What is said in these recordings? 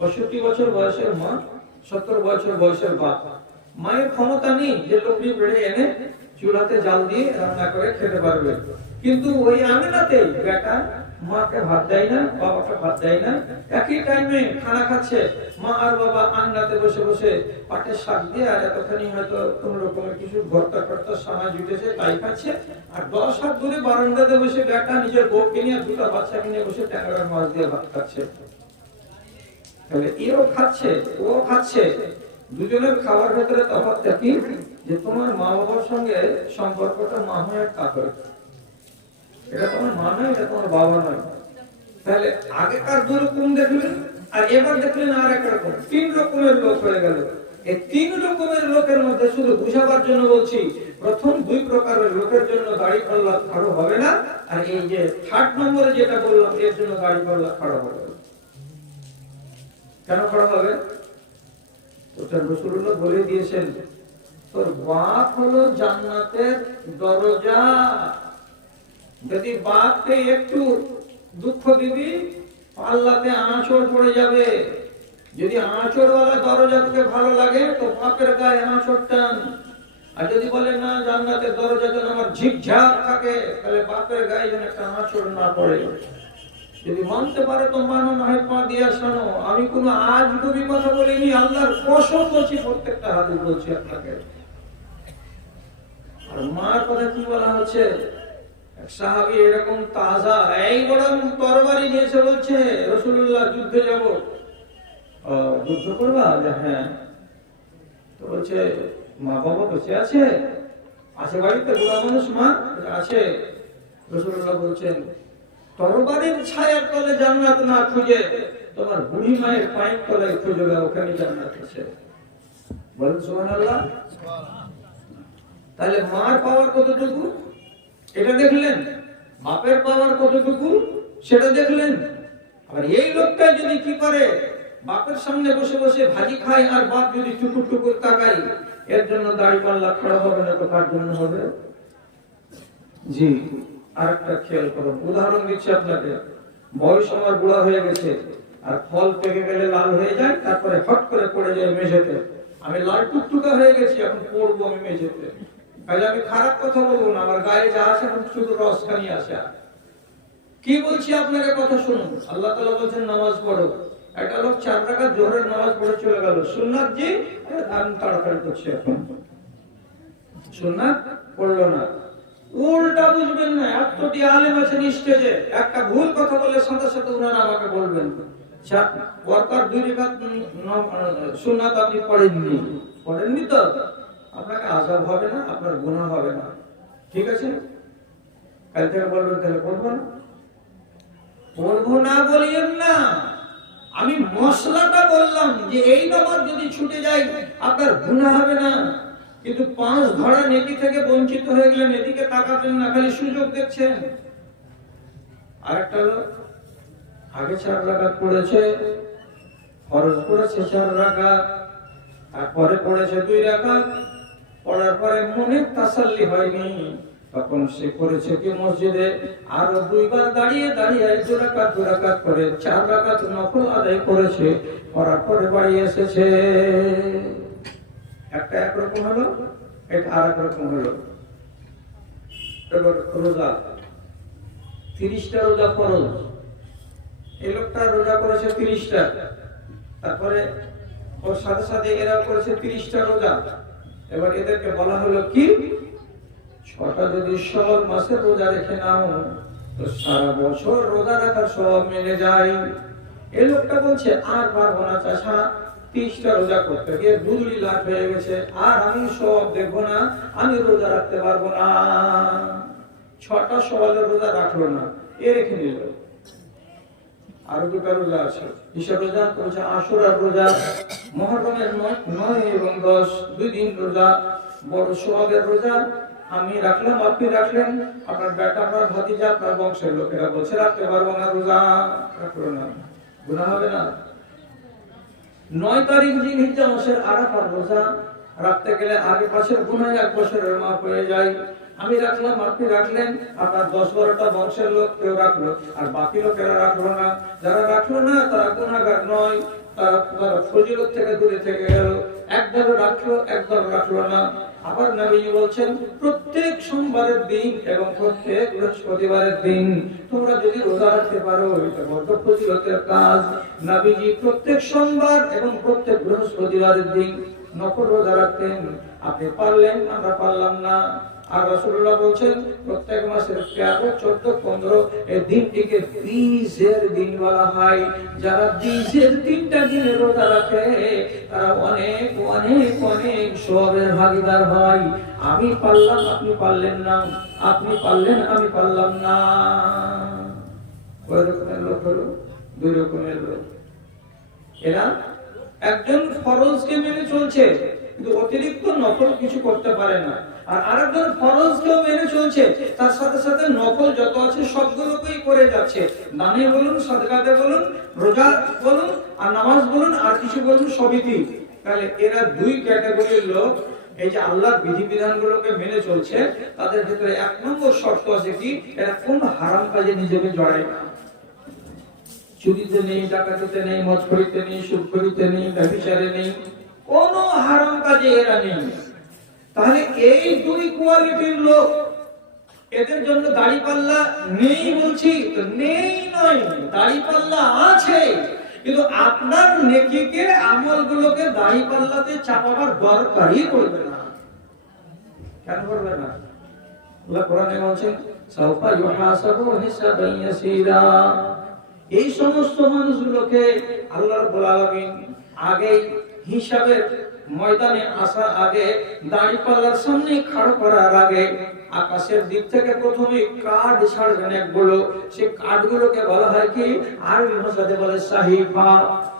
পঁয়ষট্টি বছর বয়সের মা, সত্তর বছর বয়সের বাপ। মায়ের ক্ষমতা নেই যে লোকটি বেড়ে এনে চুলাতে জাল দিয়ে রান্না করে খেতে পারবে। কিন্তু ওই আমিনাতে বেটা মাকে ভাত দেয় না, বাবাকে ভাত দেয় না। একই টাইমে খানা খাচ্ছে। মা আর বাবা আন্নাতে বসে বসে পাটের শাক দিয়ে আর এতখানি হয়তো কোন রকমের কিছু ভর্তা টর্তা সামাজ জুটেছে তাই খাচ্ছে। আর দশ হাত দূরে বারান্দাতে বসে বেটা নিজের বউকে নিয়ে দুটো বাচ্চাকে নিয়ে বসে ট্যাংরার মাছ দিয়ে ভাত খাচ্ছে। তাহলে এও খাচ্ছে ও খাচ্ছে। দুজনের খাওয়ার ভেতরে তফাৎটা কি? যে তোমার মা বাবার সঙ্গে সম্পর্কটা মা হয়ে এটা তোমার মা নয়, এটা তোমার বাবা নয়। তাহলে আগেকার দু রকম দেখলেন? আর এবার দেখলেন আর এক রকম। তিন রকমের লোক হয়ে গেল। এই তিন রকমের লোকের মধ্যে শুধু বুঝাবার জন্য বলছি, প্রথম দুই প্রকারের লোকের জন্য দাড়ি পাল্লা খাড়ো হবে না, আর এই যে থার্ড নম্বরে যেটা বললাম, এর জন্য দাড়ি পাল্লা খাড়ো হবে কেন করা হবে? ওটা রসুল্লাহ বলে দিয়েছেন, তোর বাপ হলো জান্নাতের দরজা। যদি বাপকে একটু দুঃখ দিবি পাল্লাতে আঁচড় পড়ে যাবে। যদি আঁচড়ওয়ালা দরজা তোকে ভালো লাগে, তো বাপের গায়ে আঁচড় টান। আর যদি বলে, না, জান্নাতের দরজা যেন আমার ঝিকঝাক থাকে, তাহলে বাপের গায়ে যেন একটা আঁচড় না পড়ে। যদি মানতে পারে তো মানো না পা দিয়ে শোনো। আমি কোনো আজ কবি কথা বলিনি, আল্লাহর কসম বলছি, প্রত্যেকটা হাদিস বলছি আপনাকে। আর মার কথা কি বলা হচ্ছে? সাহাবী এরকম তাজা, এই বরং তরবারি নিয়েছে বলছে রসুল্লাহ যুদ্ধে যাব। যুদ্ধ করবা? হ্যাঁ। তো বলছে, মা বাবা বেঁচে আছে। আছে বাড়িতে বুড়া মানুষ, মা আছে। রসুল্লাহ বলছেন তরবারির ছায়ার তলে জান্নাত না খুঁজে, তোমার বুড়ি মায়ের পায়ের তলে খুঁজে ওখানে জান্নাত আছে? বলেন সুবহানাল্লাহ। তাহলে মার পাওয়ার কতটুকু? এটা দেখলেন। বাপের পাওয়ার কতটুকু? সেটা দেখলেন। আর এই লোকটা যদি কি করে, বাপের সামনে বসে বসে ভাজি খায় আর বাপ যদি টুকুর টুকুর তাকাই এর জন্য দাড়ি পাল্লা খড়া হবে না তো কার জন্য হবে? জি। আর একটা খেয়াল করো, উদাহরণ দিচ্ছি আপনাকে। বয়স আমার বুড়া হয়ে গেছে, আর ফল পেকে গেলে লাল হয়ে যায়, তারপরে হট করে পড়ে যায় মেঝেতে। আমি লাল টুকটুকা হয়ে গেছি, এখন পড়ব আমি মেঝেতে। কাজে আমি খারাপ কথা বলব না, আমার গায়ে যা আছে এখন শুধু কি বলছি আপনাকে কথা শুনুন? আল্লাহ তালা বলছেন, নামাজ পড়ো। একটা লোক চার টাকা নামাজ পড়ে চলে গেল। সুন্নাথ জি আমি তাড়াতাড়ি করছি এখন। সুন্নাথ পড়ল না। উল্টা বুঝবেন না, এতটি আলেম আছেন স্টেজে একটা ভুল কথা বলে সাথে সাথে উনারা আমাকে বলবেন। তাহলে না। না না। আমি মশলাটা বললাম যে এই নামাজ যদি ছুটে যায়, আপনার গুনাহ হবে না। কিন্তু পাঁচ ধরা নেকি থেকে বঞ্চিত হয়ে গেলেন এদিকে তাকাতেন না, খালি সুযোগ দেখছেন। আরেকটা আগে চার রাকাত পড়েছে ফরজ পড়েছে চার রাকাত, তারপরে পড়েছে দুই রাকাত, পড়ার পরে মনে তাসাল্লি হয়নি। তখন সে করেছে কি মসজিদে? আরও দুইবার দাঁড়িয়ে দাঁড়িয়ে দু রাকাত দু রাকাত করে চার রাকাত নকল আদায় করেছে করার পরে বাড়ি এসেছে। একটা একরকম হলো, এটা আর রকম হলো। রোজা, তিরিশটা রোজা ফরজ। এই লোকটা রোজা করেছে তিরিশটা, তারপরে ওর সাথে সাথে এরা করেছে তিরিশটা রোজা। এবার এদেরকে বলা হলো কি? ছটা যদি সব মাসের রোজা রেখে নাও, তো সারা বছর রোজা রাখার সব মেনে যায়। এই লোকটা বলছে, আর পারব না চাষা। তিরিশটা রোজা করতে গিয়ে দুই লাখ হয়ে গেছে। আর আমি সব দেখব না, আমি রোজা রাখতে পারব না। ছটা সওয়ালের রোজা রাখল না, এ রেখে নিল। আরও দুটা রোজা আছে। কিসের রোজা বলছে আশুরার রোজা, মহরমের নয় এবং দশ। দুই দিন রোজা, বড় সোহাগের রোজা। আমি রাখলাম, আপনি রাখলেন। আপনার বেটা, আপনার ভাতিজা, আপনার বংশের লোকেরা বলছে, রাখতে পারব না রোজা। রাখল না। গুণা হবে না? নয় তারিখ জিলহিজ্জা মাসের আরাফার রোজা। রাখতে গেলে আগে পাশের গুনাহ এক বছরের মাপ হয়ে যায়। আমি রাখলাম, আপনি রাখলেন, আপনার দশ বারোটা বংশের লোক কেউ রাখল, আর বাকি লোকেরা রাখল না। যারা রাখল না, তারা গুণাগার নয়, তারা তারা ফজিলত থেকে দূরে থেকে গেল। একদল রাখল একদল রাখল না। আবার নবী বলছেন, প্রত্যেক সোমবারের দিন এবং প্রত্যেক বৃহস্পতিবারের দিন তোমরা যদি রোজা রাখতে পারো, এটা বড় প্রতিরোধের কাজ। নবীজি প্রত্যেক সোমবার এবং প্রত্যেক বৃহস্পতিবারের দিন নকল রোজা রাখতেন। আপনি পারলেন, আমরা পারলাম না। আর রাসূলুল্লাহ বলছেন, প্রত্যেক মাসের তেরো চোদ্দ, পনেরো, এই দিনটিকে বীজের দিন বলা হয়। যারা বীজের দিনে রোজা রাখে, তারা অনেক অনেক অনেক সবের ভাগিদার হয়। আমি পারলাম, আপনি পারলেন না। আপনি পারলেন, আমি পারলাম না। কয় রকমের লোক হলো? দুই রকমের লোক। এরা একজন ফরজকে মেনে চলছে, কিন্তু অতিরিক্ত নকল কিছু করতে পারে না। আর আরেকজন মেনে চলছে। তার সাথে সাথে নকল যত আছে সবগুলোকেই করে যাচ্ছে। দানে বলুন বলুন, রোজা বলুন, আর নামাজ বলুন, আর কিছু বলুন, সবই তাহলে এরা দুই ক্যাটাগরির লোক, এই যে বিধিবিধানগুলোকে মেনে চলছে, তাদের ভিতরে এক নম্বর শর্ত আছে কি? এরা কোন হারাম কাজে নিজেকে জড়ায় না। চুরিতে নেই, ডাকাতিতে নেই মদ খরিতে নেই সুদ খরিতে নেই ব্যভিচারে নেই, কোন হারাম কাজে এরা নেই। তাহলে এই দুই কোয়ালিটির লোক এদের জন্য দাড়ি পাল্লা নেই বলছি নেই নয়, দাড়ি পাল্লা আছে। কিন্তু আপনার নেকিকে দাড়ি পাল্লাতে চাপাবার দরকারই করবে না। কেন করবে না? কোরআনে বলছেন, সাউফা ইউহাসাবু হিসাবান ইয়াসীরা। এই সমস্ত মানুষগুলোকে আল্লাহ রাব্বুল আলামিন আগেই হিসাবের ময়দানে আসার আগে দাড়ি পাল্লার সামনে খাড় করার আগে আকাশের দিক থেকে প্রথমে কার্ড ছাড়বেন একগুলো। সে কার্ডগুলোকে বলা হয় কি? আরবি ভাষাতে বলে সাহিফা।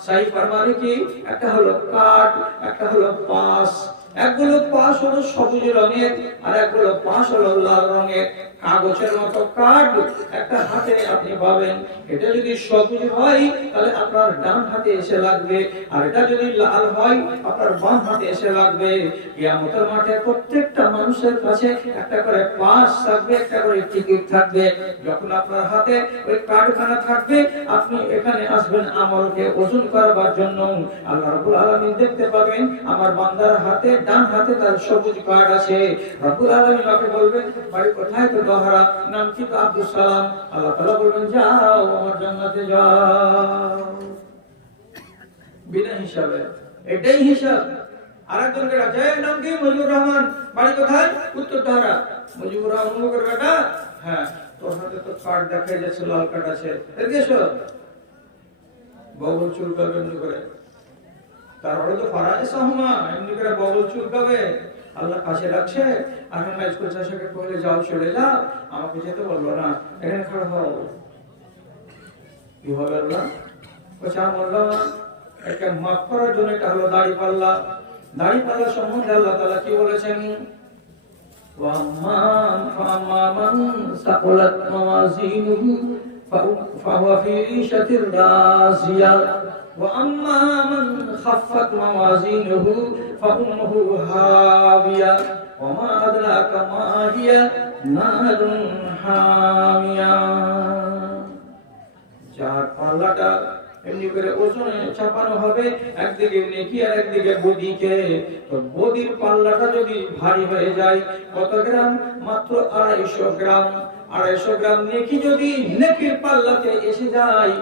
সাহিফার মানে কি? একটা হলো কার্ড একটা হলো পাস একগুলো পাশ হলো সবুজ রঙের আর একগুলো পাশ হলো লাল রঙের। কাগজের মতো কার্ড একটা হাতে আপনি পাবেন। এটা যদি সবুজ হয়, তাহলে আপনার ডান হাতে এসে লাগবে। আর এটা যদি লাল হয়, আপনার বাম হাতে এসে লাগবে। কিয়ামতের মাঠে প্রত্যেকটা মানুষের কাছে একটা করে পাস থাকবে, একটা করে টিকিট থাকবে। যখন আপনার হাতে ওই কার্ডখানা থাকবে, আপনি এখানে আসবেন আমলকে ওজন করার জন্য। আল্লাহ রাব্বুল আলামিন দেখতে পাবেন, আমার বান্দার হাতে, ডান হাতে তার সবুজ কার্ড আছে। রব্বুল আলামিন আমাকে বলবেন, বাড়ি কোথায় তো দহরা নাম তো আব্দুল সালাম। আল্লাহ তাআলা বলবেন, যাও, আমার জান্নাতে যাও। হিসাবে। এটাই হিসাব। হ্যাঁ বগল এমনি করে। তারপরে তো ফারাজে সাহমা, এমনি করে বগল চুলকাবে। আল্লাহ কাছে রাখছে আর আমি স্কুল শাসকে কইলে যাও চলে যাও আমাকে যেতে বললো না এখানে খাড়া হও কি হবে আল্লাহ বলছে আমি বললাম একে মাফ করার জন্য এটা হলো দাড়ি পাল্লা দাড়ি পাল্লা সম্বন্ধে আল্লাহ তাআলা কি বলেছেন وأما فأما من ثقلت موازينه فهو في عيشة راضية وأما من خفت موازينه فأمه هاوية وما أدراك ما هي نار حامية যার পাল্লাটা এমনি করে ওজনে চাপানো হবে একদিকে নেকি আর একদিকে বদিকে তো বদির পাল্লাটা যদি ভারী হয়ে যায় কত গ্রাম মাত্র আড়াইশো গ্রাম আড়াইশো গ্রাম নেকি যদি নেকির পাল্লাতে এসে যায়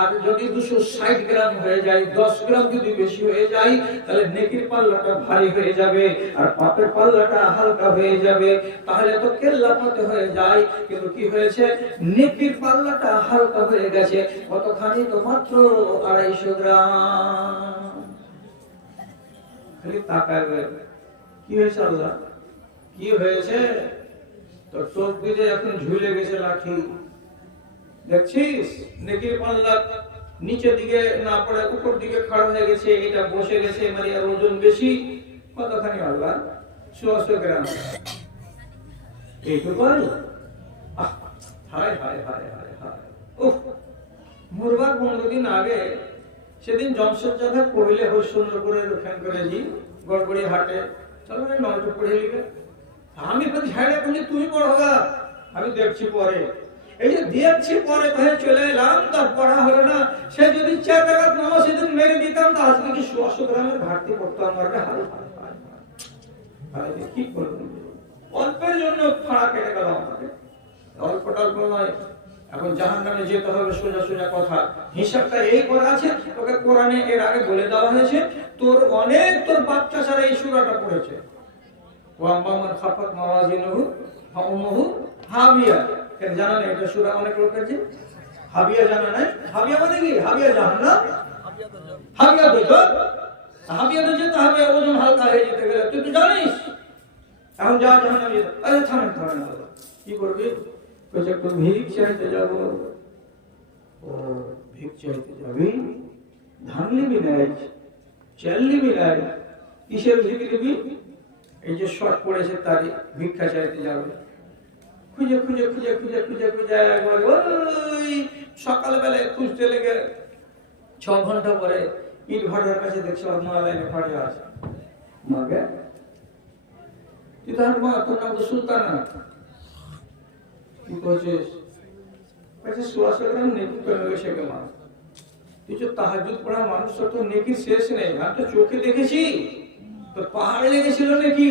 আর যদি দুশো ষাট গ্রাম হয়ে যায়, দশ গ্রাম যদি বেশি হয়ে যায়, তাহলে নেকির পাল্লাটা ভারী হয়ে যাবে আর পাপের পাল্লাটা হালকা হয়ে যাবে। তাহলে তো কেল্লা পথে হয়ে যায়। কিন্তু কি হয়েছে? নেকির পাল্লাটা হালকা হয়ে গেছে। কতখানি তো মাত্র আড়াইশো গ্রাম। খালি তাকাবে কি হয়েছে আল্লাহ? কি হয়েছে? তো চোখ দিলে এখন ঝুলে গেছে লাঠি। দেখছিস? নেকির পাল্লা নিচের দিকে না পড়ে উপর দিকে খাড়া হয়ে গেছে, এটা বসে গেছে মানে আর ওজন বেশি। কতখানি আল্লাহ ছশো গ্রাম। এইটুকু হায় হায় হায় হায় মরবার পনেরো দিন আগে সেদিন জমশেদ জায়গা কহিলে হরিশ্চন্দ্রপুরের ওখান করে জি গড়বড়ি হাটে। চলো না নয়টু পড়ে লিখে, আমি বলি ঝাড়ে বলি তুমি পড়ো আমি দেখছি পরে। চলে এলাম পড়া হলো না। সে যদি মেরে দিতাম তা কি অল্পের জন্য এখন জাহান নামে যেতে হবে, সোজা সোজা কথা। হিসাবটা এই করা আছে, তোকে কোরআনে এর আগে বলে দেওয়া হয়েছে, তোর অনেক, তোর বাচ্চা ছাড়া এই সুরাটা পড়েছে। ওয়াম্মা মান খাফাত হাবিয়া এটা জানা নেই? এটা সূরা অনেক লোক আছে হাবিয়া জানা নাই? হাবিয়া মানে কি? হাবিয়া জাহান্নাম? হাবিয়া তো হাবিয়া তো যেতে হবে ওজন হালকা হয়ে যেতে গেলে। তুই তো জানিস। এখন যা জাহান্নাম যেতে আরে থামেন থামেন কি করবি? বলছে একটু ভিক চাইতে যাব। ও, ভিক চাইতে যাবি? ধান নিবি নাই চাল নিবি নাই কিসের ভিক নিবি? এই যে শর্ট পড়েছে তারই ভিক্ষা চাইতে যাবে। খুঁজে খুঁজে খুঁজে খুঁজে খুঁজে খুঁজে একবার ওই সকালবেলায় খুঁজতে লেগে ছ ঘণ্টা পরে ইট কাছে দেখছি ওর মা আছে। মাকে তুই তার তোর নাম তো সুলতানা। কি করছিস? সোয়া গ্রাম নেকি করে গেছে কে মা। তুই যে তাহাজুদ পড়া মানুষ তো নেকি শেষ নেই। আমি তো চোখে দেখেছি? তো পাহাড়ে লেগেছিল নাকি?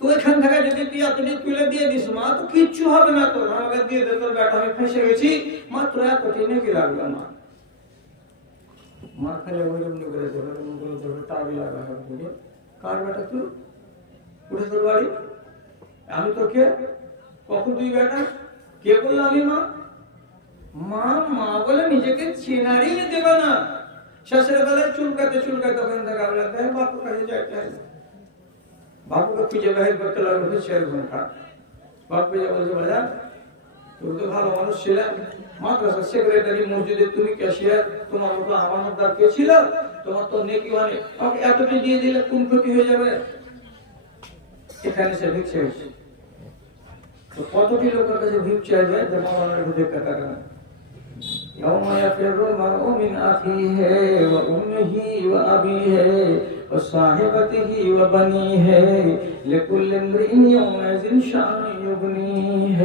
তো এখান থেকে যদি তুই এতটি তুলে দিয়ে দিস মা তো কিচ্ছু হবে না তোর আমাকে দিয়ে দে তোর বেটা আমি ফেসে গেছি মাত্র এতটি নাকি লাগবে মা মা খালি ওইরকম করে ধরে করে ধরে তাড়ি লাগা হবে বলে কার বেটা তুই উঠে তোর বাড়ি আমি তো কে কখন তুই বেটা কে বলল আমি মা মা মা বলে নিজেকে চেনারই দেবে না শেষের বেলায় চুলকাতে চুলকাতে ওখান থেকে আমি লাগতে বাপুর কাছে যাইতে হবে বাপুকে খুঁজে বাহির করতে লাগলো হচ্ছে এরকম খাট বাপু যা বলছে বাজা তুমি তো ভালো মানুষ ছিলে মাদ্রাসা সেক্রেটারি মসজিদে তুমি ক্যাশিয়ার তোমার মতো আমানতদার কে ছিল তোমার তো নেকি মানে আমাকে এতটি দিয়ে দিলে কোন ক্ষতি হয়ে যাবে এখানে সে ভিক্ষা হয়েছে তো কতটি লোকের কাছে ভিক চাইবে যে মৌলানার ভিতরে টাকা কেন يوم يفر المرء من أخيه وأمه وأبيه वसाहिबतिहि वबनीह लिकुल्लि इम्रि'इन यौमइज़िन शानु युगनीह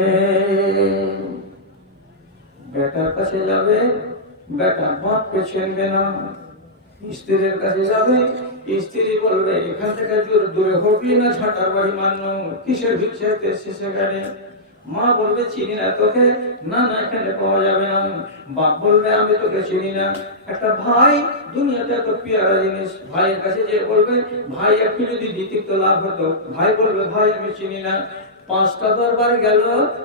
বেটার কাছে যাবে বেটা পথ পেছনবে না স্ত্রীর কাছে যাবে স্ত্রী বলবে এখান থেকে দূরে হোটলি না ছাটার বাড়ি মান্য কিসের ভিক্ষাতে এসেছে সেখানে মা বলবে, চিনি না তোকে। না না, এখানে পাওয়া যাবে না। বাপ বলবে, আমি তোকে চিনি না। একটা ভাই, দুনিয়াতে এত পেয়ারা জিনিস। ভাইয়ের কাছে যে বলবে, ভাই একটু যদি তো লাভ হতো? ভাই বলবে, ভাই, আমি চিনি না। পাঁচটা দরবারে গেল,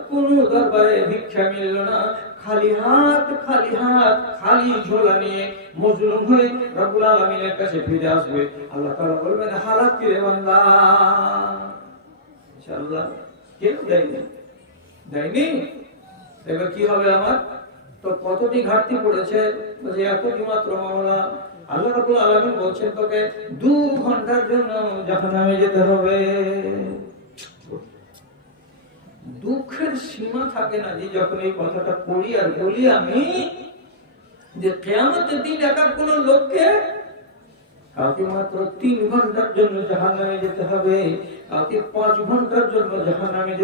কোন দরবারে ভিক্ষা মিলল না। খালি হাত খালি হাত, খালি ঝোলা নিয়ে মজলুম হয়ে রব্বুল আলামিনের কাছে ফিরে আসবে। আল্লাহ তাআলা বলবেন, হালাত কি রে বান্দা? ইনশাআল্লাহ। কেউ দেয়নি। দেয়নি? এবার কি হবে আমার? তো কতটি ঘাটতি পড়েছে? এতটি মাত্র মামলা আল্লাহ রাব্বুল আলামিন বলছেন তোকে দু ঘণ্টার জন্য জাহান্নামে যেতে হবে। দুঃখের সীমা থাকে না যে যখন এই কথাটা পড়ি আর বলি আমি, যে কেয়ামতের দিন একার কোন লোককে কাউকে মাত্র তিন ঘণ্টার জন্য জাহান নামে যেতে হবে। নামে নামে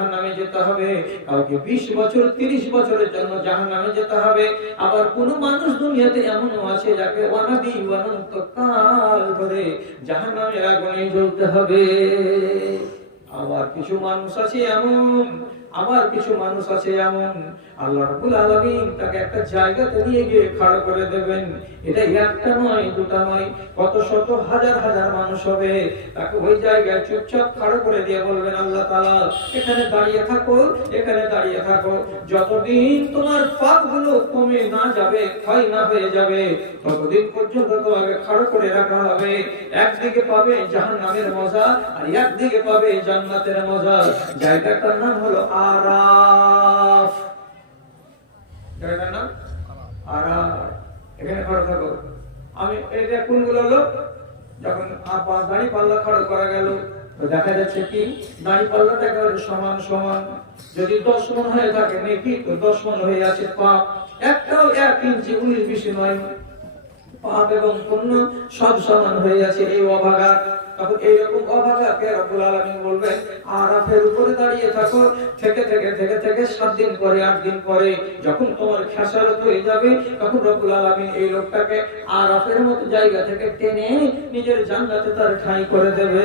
নামে নামে নামে নামে আবার কোন মানুষ দুনিয়াতে এমনও আছে যাকে অনাদি অনন্ত কাল ধরে নামের আগুনে জ্বলতে হবে। আবার কিছু মানুষ আছে এমন আবার কিছু মানুষ আছে এমন আল্লাহ তাকে একটা জায়গাতে নিয়ে গিয়ে খাড়া করে দেবেন। এটা একটা নয়, দুটা নয়, কত শত হাজার হাজার মানুষ হবে। তাকে ওই জায়গায় চুপচাপ করে দিয়ে বলবেন, আল্লাহ এখানে দাঁড়িয়ে থাকো, এখানে দাঁড়িয়ে থাকো। যতদিন তোমার কমে না যাবে, ক্ষয় না হয়ে যাবে, ততদিন পর্যন্ত তোমাকে করে রাখা হবে। একদিকে পাবে জাহান্নামের মজা, আর একদিকে পাবে জান্নাতের মজা। জায়গাটার নাম হলো আরাফ জায়গাটার নাম আরাফ এখানে খড় থাকো আমি এটা কোনগুলো লোক যখন আপা দাড়ি পাল্লা খড় করা গেল। দেখা যাচ্ছে কি, দাড়ি পাল্লাটা একেবারে সমান সমান। যদি দশ মন হয়ে থাকে নেকি, তো দশ মন হয়ে আছে পাপ। একটাও এক ইঞ্চি উনিশ বিশি নয়। পাপ এবং পুণ্য সব সমান হয়ে আছে এই অভাগা। তখন এইরকম অভাগাকে রব্বুল আলামিন বলবেন, আরাফের উপরে দাঁড়িয়ে থাকো, থেকে থেকে থেকে থেকে সাত দিন পরে, আট দিন পরে, যখন তোমার খেসারত হয়ে যাবে, তখন রব্বুল আলামিন এই লোকটাকে আরাফের মতো জায়গা থেকে টেনে নিজের জান্নাতে তার ঠাঁই করে দেবে।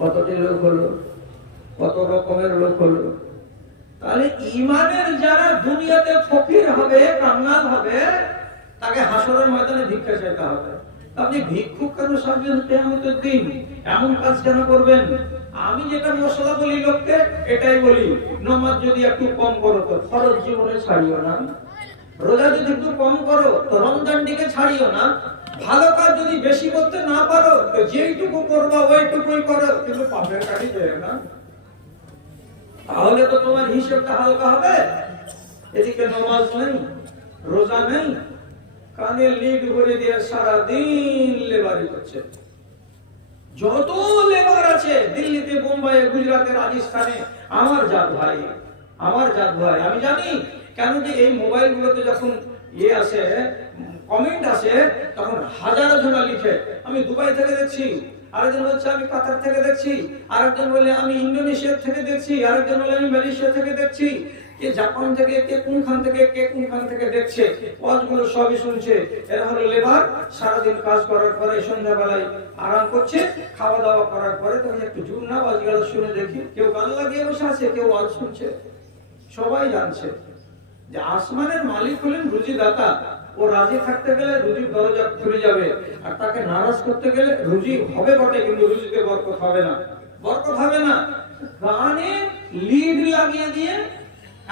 কতটি লোক হলো, কত রকমের লোক হলো। তাহলে ইমানের যারা দুনিয়াতে ফকির হবে কাঙ্গাল হবে, তাকে হাসরের ময়দানে ভিক্ষা চাইতে হবে। আপনি ভিক্ষুক কেন সাজবেন কেমতের দিন, এমন কাজ কেন করবেন? আমি যেটা মশলা বলি লোককে, এটাই বলি, নমাজ যদি একটু কম করো তো ফরজ জীবনে ছাড়িও না। রোজা যদি একটু কম করো তো রমজানটিকে ছাড়িও না। ভালো কাজ যদি বেশি করতে না পারো, তো যেইটুকু করবা ওইটুকুই করো, কিন্তু পাপের কাজই দেয় না। তাহলে তো তোমার হিসেবটা হালকা হবে। এদিকে নামাজ নেই, রোজা নেই কানে লিড করে দিয়ে সারা দিন লেবারি করছে। যত লেবার আছে, দিল্লিতে বোম্বাইয়ে গুজরাটে রাজস্থানে, আমার জাত ভাই, আমার জাত ভাই, আমি জানি কেন যে এই মোবাইল গুলোতে যখন ইয়ে আসে, কমেন্ট আসে, তখন হাজারো জনা লিখে, আমি দুবাই থেকে দেখছি, আরেকজন বলছে, আমি কাতার থেকে দেখছি, আরেকজন বলে, আমি ইন্দোনেশিয়া থেকে দেখছি, আরেকজন বলে, আমি মালয়েশিয়া থেকে দেখছি কে জাপান থেকে, কে কোনখান থেকে, কে কোনখান থেকে দেখছে ওয়াজগুলো সবই শুনছে। এরা হলো লেবার, সারাদিন কাজ করার পরে সন্ধ্যাবেলায় আরাম করছে খাওয়া দাওয়া করার পরে তখন একটু না ওয়াজগুলো শুনে দেখি কেউ গান লাগিয়ে বসে আছে, কেউ ওয়াজ শুনছে। সবাই জানছে যে আসমানের মালিক হলেন রুজি দাতা ও রাজি থাকতে গেলে রুজির দরজা খুলে যাবে, আর তাকে নারাজ করতে গেলে রুজি হবে বটে, কিন্তু রুজিতে বরকত হবে না। বরকত হবে না। গানে লিড লাগিয়ে দিয়ে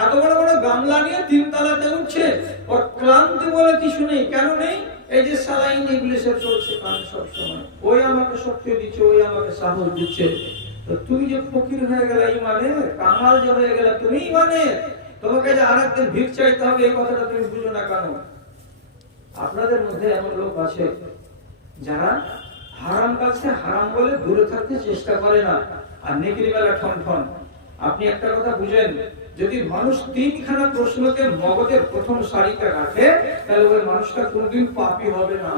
এত বড় বড় গামলা নিয়ে তিন তলাতে উঠছে ওর ক্লান্তি বলে কিছু নেই। কেন নেই? এই যে সালাইন ইংলিশে চলছে কান সবসময়। ওই আমাকে শক্তি দিচ্ছে, ওই আমাকে সাহস দিচ্ছে। তুমি যে ফকির হয়ে গেলে ইমানে কামাল যে হয়ে গেলে তুমি ইমানে তোমাকে যে আরেকদিন ভিক চাইতে হবে, এই কথাটা তুমি বুঝো না কেন? আপনাদের মধ্যে এমন লোক আছে যারা হারাম কাছে হারাম বলে দূরে থাকতে চেষ্টা করে না, আর নেকির বেলা ঠন ঠন আপনি একটা কথা বুঝেন, যদি মানুষ তিনখানা প্রশ্নকে মগজের প্রথম সারিতে রাখে, তাহলে ওই মানুষটা কোনদিন পাপি হবে না।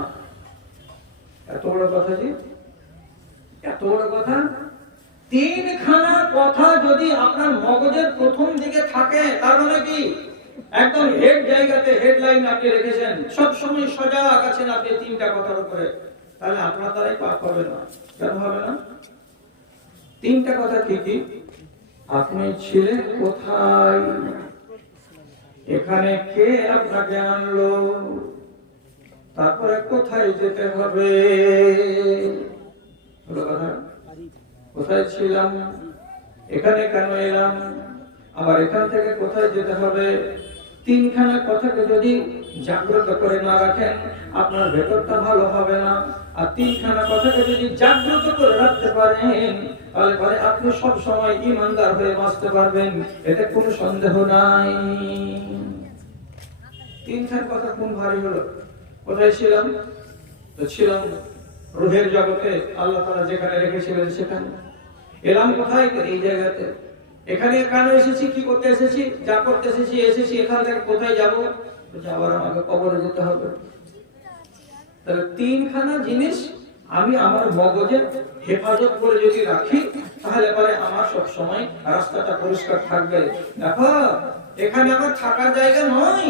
এত বড় কথা জি? এত বড় কথা? তিনখানা কথা যদি আপনার মগজের প্রথম দিকে থাকে, তার মানে কি? একদম হেড জায়গাতে হেডলাইন আপনি রেখেছেন। সব সময় সজাগ আছেন আপনি তিনটা কথার উপরে। তাহলে আপনার দ্বারাই পাপ হবে না। কেন হবে না? তিনটা কথা কি কি? আপনি ছিলেন কোথায়? এখানে কে আপনাকে আনলো? তারপরে কোথায় যেতে হবে? কোথায় ছিলাম? এখানে কেন এলাম? আবার এখান থেকে কোথায় যেতে হবে? তিনখানা কথাকে যদি জাগ্রত করে না রাখেন, আপনার ভেতরটা ভালো হবে না। আর তিনখানা কথাকে যদি জাগ্রত করে রাখতে পারেন, তাহলে পরে আপনি সব সময় ইমানদার হয়ে বাঁচতে পারবেন। এতে কোনো সন্দেহ নাই। তিনখান কথা কোন ভারী হলো? কোথায় ছিলাম? তো ছিলাম রুহের জগতে, আল্লাহ তাআলা যেখানে রেখেছিলেন সেখানে। এলাম কোথায়? এই জায়গাতে। এখানে কেন এসেছি? কি করতে এসেছি? যা করতে এসেছি এসেছি, এখান থেকে কোথায় যাব? আবার আমাকে কবরে যেতে হবে। তাহলে তিনখানা জিনিস আমি আমার হেফাজত করে যদি রাখি, তাহলে পরে আমার সব সময় রাস্তাটা পরিষ্কার থাকবে। দেখো, এখানে আমার থাকার জায়গা নয়।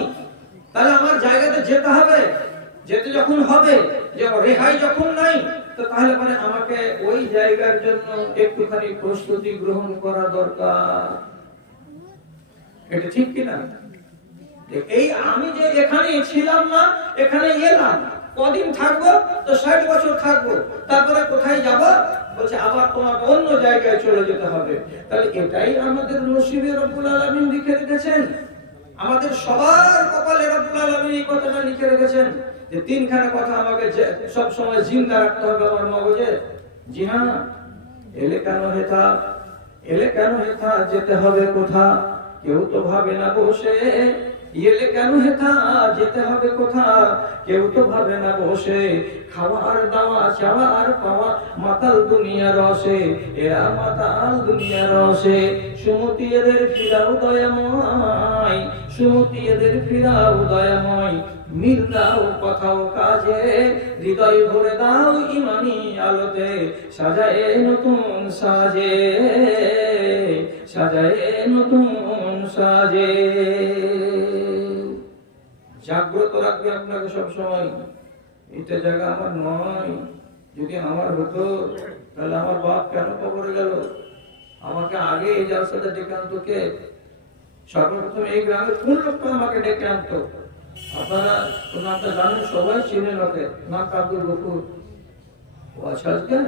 তাহলে আমার জায়গাতে যেতে হবে। যেতে যখন হবে, যে রেহাই যখন নাই তাহলে পরে আমাকে ওই জায়গার জন্য একটুখানি প্রস্তুতি গ্রহণ করা দরকার। এটা ঠিক কিনা? এই আমি যে এখানে ছিলাম না, এখানে এলাম। কদিন থাকব? তো ষাট বছর থাকব। তারপরে কোথায় যাব? বলছে, আবার তোমাকে অন্য জায়গায় চলে যেতে হবে। তাহলে এটাই আমাদের নসিবে রব্বুল আলামিন লিখে রেখেছেন। আমাদের সবার কপালে রব্বুল আলামিন এই কথাটা লিখে রেখেছেন যে, তিনখানা কথা আমাকে সব সময় জিন্দা রাখতে হবে আমার মগজে। জি হ্যাঁ এলে কেন হেথা এলে কেন হেথা যেতে হবে কোথা? কেউ তো ভাবে না বসে। এলে কেন হেথা? যেতে হবে কোথা কেউ তো ভাবে না বসে। খাওয়ার দাওয়া, চাওয়ার পাওয়া, মাতাল দুনিয়া রসে। এরা মাতাল দুনিয়া রসে। সুমতি এদের ফিরাও দয়াময়। সুমতি এদের ফিরাও দয়াময়। মিল দাও কথাও কাজে। হৃদয় ভরে দাও ইমানি আলোতে। সাজায় নতুন সাজে। সাজায় নতুন জাগ্রত আপনাকে সবসময় এটা জায়গা আমার নয়। যদি আমার হতো, তাহলে আমার বাপ কেন কবরে গেল? আমাকে আগে এই জালসাটা ডেকে আনতো কে? সর্বপ্রথম এই গ্রামের কোন লোকটা আমাকে ডেকে আনতো? আপনারা নামটা জানেন সবাই চিনে লোকে নাম আব্দুল গফুর ও আছে আজকে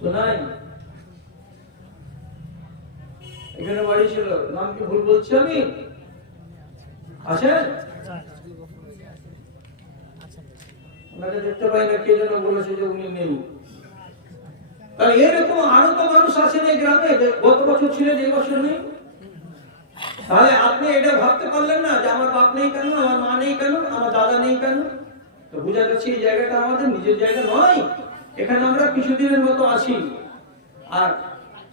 তো নাই। এখানে বাড়ি ছিল, নাম কি ভুল বলছি আমি? আছে? আপনি এটা ভাবতে পারলেন না যে আমার বাপ নেই কেন, আমার মা নেই কেন, আমার দাদা নেই কেন? তো বোঝা যাচ্ছে এই জায়গাটা আমাদের নিজের জায়গা নয়। এখানে আমরা কিছুদিনের মতো আসি আর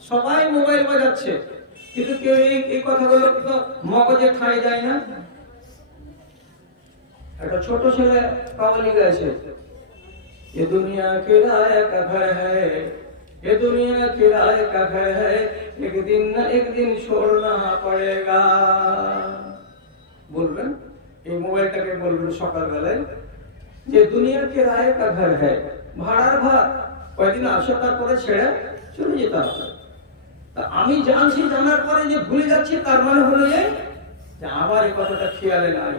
সবাই মোবাইল বাজাচ্ছে। কিন্তু কেউ এই কথাগুলো মগজে ঠাঁই যায় না। একটা ছোট ছেলে কাওয়ালি গাইছে ये दुनिया किराए का घर है ये दुनिया किराए का घर है एक दिन न एक दिन छोड़ना पड़ेगा বলবেন এই মোবাইলটাকে বলবেন সকালবেলায় যে দুনিয়া কিরায়ে কা ঘর হ্যায় ভাড়ার ঘর কয়দিন আসো তারপরে ছেড়ে চলে যেতে হবে তা আমি জানছি জানার পরে যে ভুলে যাচ্ছি তার মানে হলো যে যে আমার এই কথাটা খেয়ালে নাই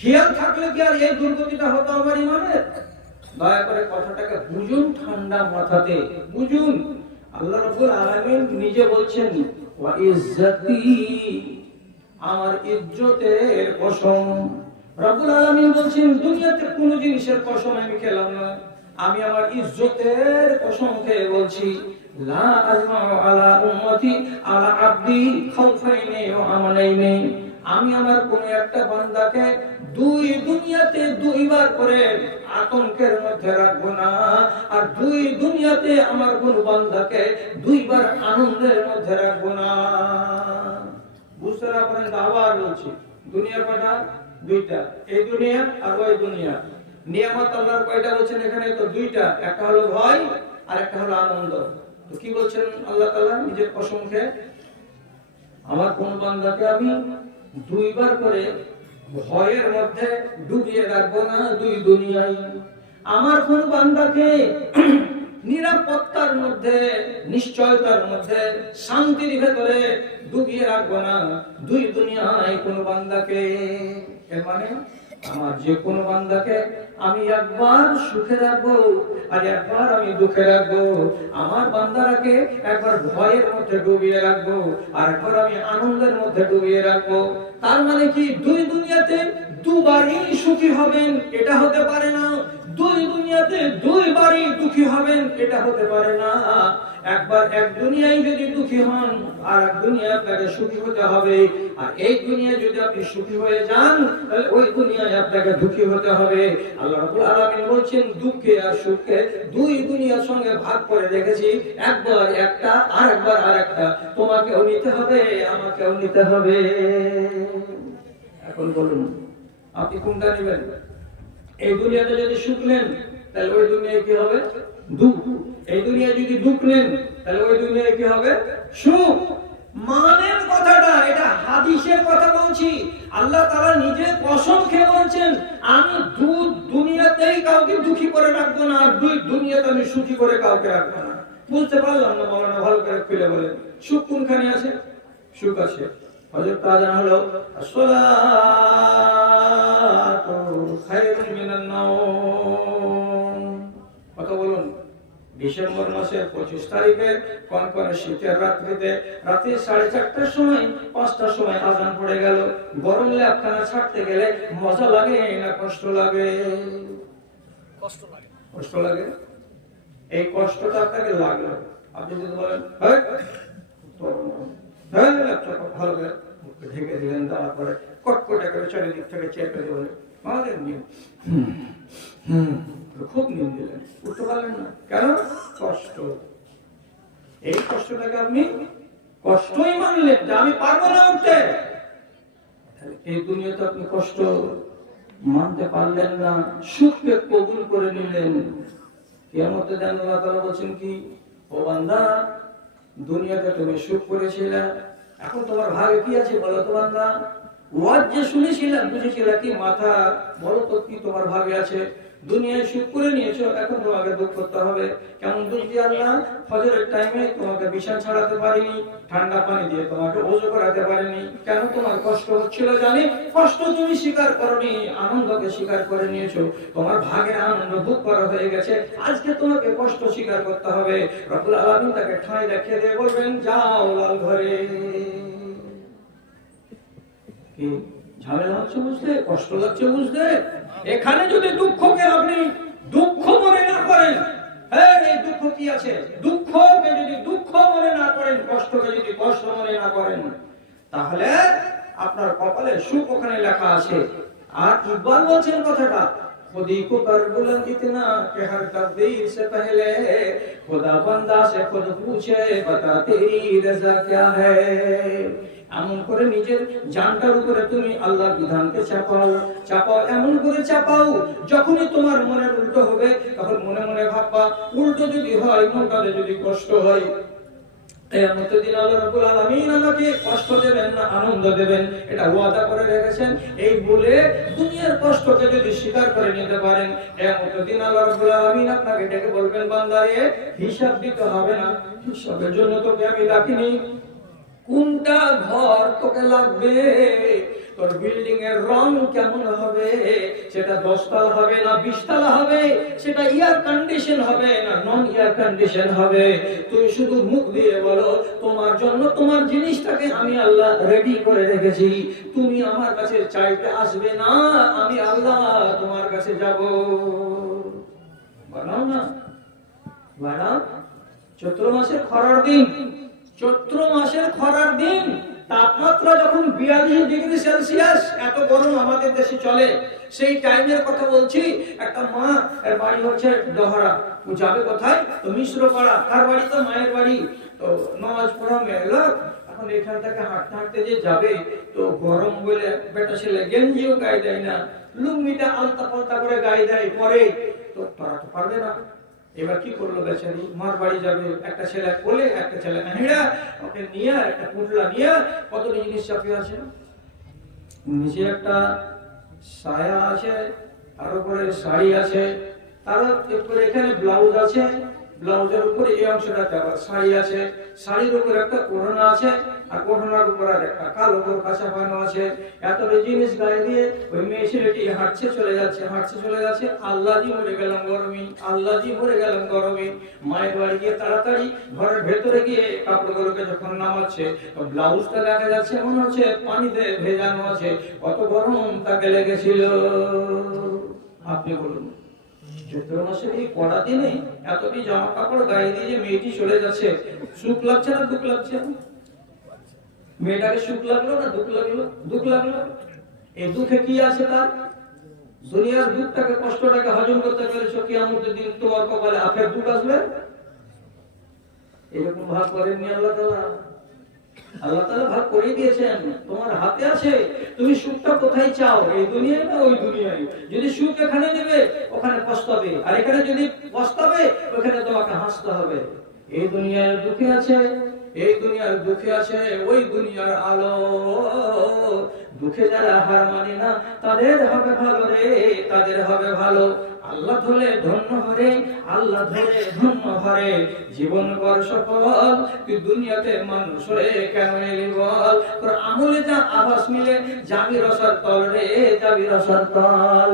খেয়াল থাকলে কি আর এই দুর্গতিটা হতো আমার ইমানের? দয়া করে কথাটাকে বুঝুন ঠান্ডা মাথাতে, বুঝুন। আল্লাহ রাব্বুল আলামিন নিজে বলছেন, ওয়া ইজ্জতি, আমার ইজ্জতের কসম। রব্বুল আলামিন বলছেন, দুনিয়াতে কোনো জিনিসের কসম আমি খেলাম না। আমি আমার ইজ্জতের কসম খেয়ে বলছি, লা আজমাউ আলা উম্মতি আলা আবদি, খাউফাইনি ওয়া আমানাইনি। আমি আমার কোন একটা বান্দাকে দুই দুনিয়াতে দুইবার করে আতঙ্কের মধ্যে রাখব না। আর দুই দুনিয়াতে আমার কোন বান্দাকে দুইবার আনন্দের মধ্যে রাখব না। দুইটা। এই দুনিয়া আর ওই দুনিয়া। কয়টা বলছেন এখানে? তো দুইটা। একটা হলো ভয় আর একটা হলো আনন্দ। কি বলছেন আল্লাহ নিজের কসমকে আমার কোন বান্দাকে আমি দুইবার করে ভয়ের মধ্যে ডুবিয়ে রাখব না দুই দুনিয়ায়। আমার কোন বান্দাকে নিরাপত্তার মধ্যে, নিশ্চয়তার মধ্যে, শান্তির ভেতরে ডুবিয়ে রাখব না দুই দুনিয়ায় কোন বান্দাকে। এর মানে? আমার যে কোনো বান্দাকে আমি একবার সুখে রাখব, আর একবার আমি দুঃখে রাখব। আমার বান্দারাকে একবার ভয়ের মধ্যে ডুবিয়ে রাখব, আর একবার আমি আনন্দের মধ্যে ডুবিয়ে রাখব। তার মানে কি? দুই দুনিয়াতে দুবারই সুখী হবেন, এটা হতে পারে না। দুই দুনিয়াতে দুইবারই দুঃখী হবেন, এটা হতে পারে না। একবার এক দুনিয়ায় যদি দুঃখী হন, আর এক দুনিয়া আপনাকে সুখী হতে হবে। আর এই দুনিয়ায় যদি আপনি সুখী হয়ে যান, তাহলে ওই দুনিয়ায় আপনাকে দুঃখী হতে হবে। আল্লাহ রাব্বুল আলামিন বলছেন, দুঃখে আর সুখে দুই দুনিয়ার সঙ্গে ভাগ করে রেখেছি। একবার একটা আর একবার আর একটা তোমাকেও নিতে হবে, আমাকেও নিতে হবে। এখন বলুন, আপনি কোনটা নেবেন? এই দুনিয়াতে যদি নেন, তাহলে ওই দুনিয়ায় কি হবে? দুঃখ। এই দুনিয়ায় যদি দুঃখ নেন, তাহলে ওই দুনিয়ায় কি হবে? সুখ। মানের কথাটা, এটা হাদিসের কথা বলছি। আল্লাহ তারা নিজে কসম খেয়ে বলছেন, আমি দু দুনিয়াতেই কাউকে দুঃখী করে রাখব না, আর দুই দুনিয়াতে আমি সুখী করে কাউকে রাখব না। বুঝতে পারলাম না মাওলানা ভালো করে খুলে বলেন। সুখ কোনখানে আছে? সুখ আছে। হযরত আজান হলো, আসসালাতু খায়রুম মিনান নাওম। ডিসেম্বর মাসের পঁচিশ তারিখে কনকনে শীতের রাত্রিতে রাত্রি সাড়ে চারটার সময় পাঁচটার সময় আজান পড়ে গেল। গরম ল্যাপখানা ছাড়তে গেলে মজা লাগে না কষ্ট লাগে? কষ্ট লাগে। কষ্ট লাগে? এই কষ্টটা আপনাকে লাগল। আপনি যদি বলেন "হেই, হ্যাঁ ভালো করে ঢেকে দিলেন দেওয়ার পরে কটকটা করে চারিদিক থেকে চেপে দেবেন আমাদের নিয়ম। হুম, হুম, খুব নিয়ম দিলেন। উঠতে পারলেন না। কেন? কষ্ট। এই কষ্টটাকে আপনি কষ্টই মানলেন যে আমি পারব না উঠতে। এই দুনিয়াতে আপনি কষ্ট মানতে পারলেন না। সুখকে কবুল করে নিলেন। কেমতে আল্লাহ তাআলা বলছেন কি, ও বান্দা, দুনিয়াতে তুমি সুখ করেছিলে। এখন তোমার ভাগে কি আছে বলো তো বান্দা? ওয়াজ যে শুনেছিলাম বুঝেছিলাম কি মাথা, বলো তো কি তোমার ভাগে আছে? দুনিয়ায় সুখ করে নিয়েছো, এখন তোমাকে দুঃখ করতে হবে। কেমন বুঝলি আল্লাহ? ফজরের টাইমে তোমাকে বিছানা ছাড়াতে পারিনি, ঠান্ডা পানি দিয়ে তোমাকে ওজু করাতে পারিনি। কেন তোমার কষ্ট হচ্ছিল জানি? কষ্ট তুমি স্বীকার করনি, আনন্দকে স্বীকার করে নিয়েছো। তোমার ভাগে আনন্দ ভোগ করা হয়ে গেছে। আজকে তোমাকে কষ্ট স্বীকার করতে হবে। রব্বুল আলামিন তাকে ঠাঁই দেখিয়ে দিয়ে বলবেন, যাও লাল ঘরে। কি? ঝামেলা হচ্ছে বুঝতে কষ্ট লাগছে বুঝতে এখানে যদি দুঃখকে আপনি দুঃখ মনে না করেন হ্যাঁ এই দুঃখ কি আছে দুঃখকে যদি দুঃখ মনে না করেন কষ্টকে যদি কষ্ট মনে না করেন তাহলে আপনার কপালে সুখ ওখানে লেখা আছে আর ইকবাল বলছেন কথাটা खुदी को कर बुलंद इतना कि हर तकदीर से पहले खुदा बंदा से खुद पूछे बता तेरी रजा क्या है এমন করে নিজের জানটার উপরে তুমি আল্লাহর বিধানকে চাপাও চাপাও, এমন করে চাপাও, যখনই তোমার মনের উল্টো হবে, তখন মনে মনে ভাববা, উল্টো যদি হয় মনটাতে যদি কষ্ট হয় কষ্টকে যদি করে নিতে পারেন দিন আল্লাহ আপনাকে বলবেন হিসাব দিতে হবে না। হিসাবের জন্য তোকে আমি ডাকিনি। কোনটা ঘর তোকে লাগবে? তোর বিল্ডিং এর রং কেমন হবে? সেটা দশতলা হবে না বিশতলা হবে? সেটা এয়ার কন্ডিশন হবে না নন এয়ার কন্ডিশন হবে? তুমি শুধু মুখ দিয়ে বলো, তোমার জন্য তোমার জিনিসটাকে আমি আল্লাহ রেডি করে রেখেছি। তুমি আমার কাছে চাইতে আসবে না, আমি আল্লাহ তোমার কাছে যাব। বানাও না। বানাও। চৈত্র মাসের খরার দিন। চৈত্র মাসের খরার দিন তাপমাত্রা যখন বিয়াল্লিশ ডিগ্রি সেলসিয়াস, এত গরম আমাদের দেশে চলে। সেই টাইমের কথা বলছি, একটা মা, এর বাড়ি হচ্ছে ডহরা ও যাবে কোথায়? তো মিশ্র পাড়া তার বাড়ি তো মায়ের বাড়ি। তো নামাজ পড়া মেলা, এখন এখান থেকে হাঁটতে হাঁটতে যে যাবে, তো গরম বলে বেটা ছেলে গেঞ্জিও গায়ে দেয় না, লুঙ্গিটা আলতা পাল্টা করে গায়ে দেয়, পরে। তো তারা তো পারবে না। এবার কি করল বেচারি? মার বাড়ি যাবে, একটা ছেলে কোলে, একটা ছেলে হেঁড়া ওকে নিয়ে একটা পুটলা নিয়ে কত জিনিস চাপিয়ে আছে? নিচে একটা সায়া আছে, তার উপরে শাড়ি আছে, তার উপরে এখানে ব্লাউজ আছে, ব্লাউজের উপরে এই অংশটা আবার শাড়ি আছে। শাড়ির উপর একটা ওড়না আছে, আর ওড়নার উপর আর একটা কালো উপর কাঁচা বানো আছে। এত জিনিস গায়ে দিয়ে ওই মেয়ে ছেলেটি হাঁটছে, চলে যাচ্ছে, হাঁটছে, চলে যাচ্ছে। আল্লাহ জি মরে গেলাম গরমে আল্লাহ জি মরে গেলাম গরমে। মায়ের বাড়ি গিয়ে তাড়াতাড়ি ঘরের ভেতরে গিয়ে কাপড়গুলোকে যখন নামাচ্ছে ব্লাউজটা দেখা যাচ্ছে, মনে হচ্ছে পানিতে ভেজানো আছে। কত গরম তাকে লেগেছিল। আপনি বলুন। চৈত্র মাসের এই কড়া জামা কাপড় গায়ে দিয়ে যে মেয়েটি সুখ লাগল না দুঃখ লাগল? দুঃখ লাগল? এই দুঃখে কি আছে তার? দুনিয়ার দুঃখটাকে, কষ্টটাকে হজম করতে পেরেছ কি আমাদের দিন তোমার কপালে আখের দুঃখ আসবে? এরকম ভাগ করেননি আল্লাহ তাআলা আল্লাহ তাআলা ভাগ করে দিয়েছেন, তোমার হাতে আছে, তুমি সুখটা কোথায় চাও? এই দুনিয়ায় না ওই দুনিয়ায়? যদি সুখ এখানে নেবে, ওখানে পস্তাবে। আর এখানে যদি পস্তাবে, ওখানে তোমাকে হাসতে হবে। এই দুনিয়ার দুঃখে আছে, এই দুনিয়ার দুঃখে আছে, ওই দুনিয়ার আলো। দুঃখে যারা হার মানে না, তাদের হবে ভালো রে, তাদের হবে ভালো। আল্লাহ ধরে ধন্য হরে আল্লাহ ধরে ধন্য হরে জীবন কর সফল, তুই দুনিয়াতে মানুষ হয়ে কেন এলি বল? তোর আঙুলে যা আভাস মিলে, যাবি রসার তল রে, যাবি রসার তল।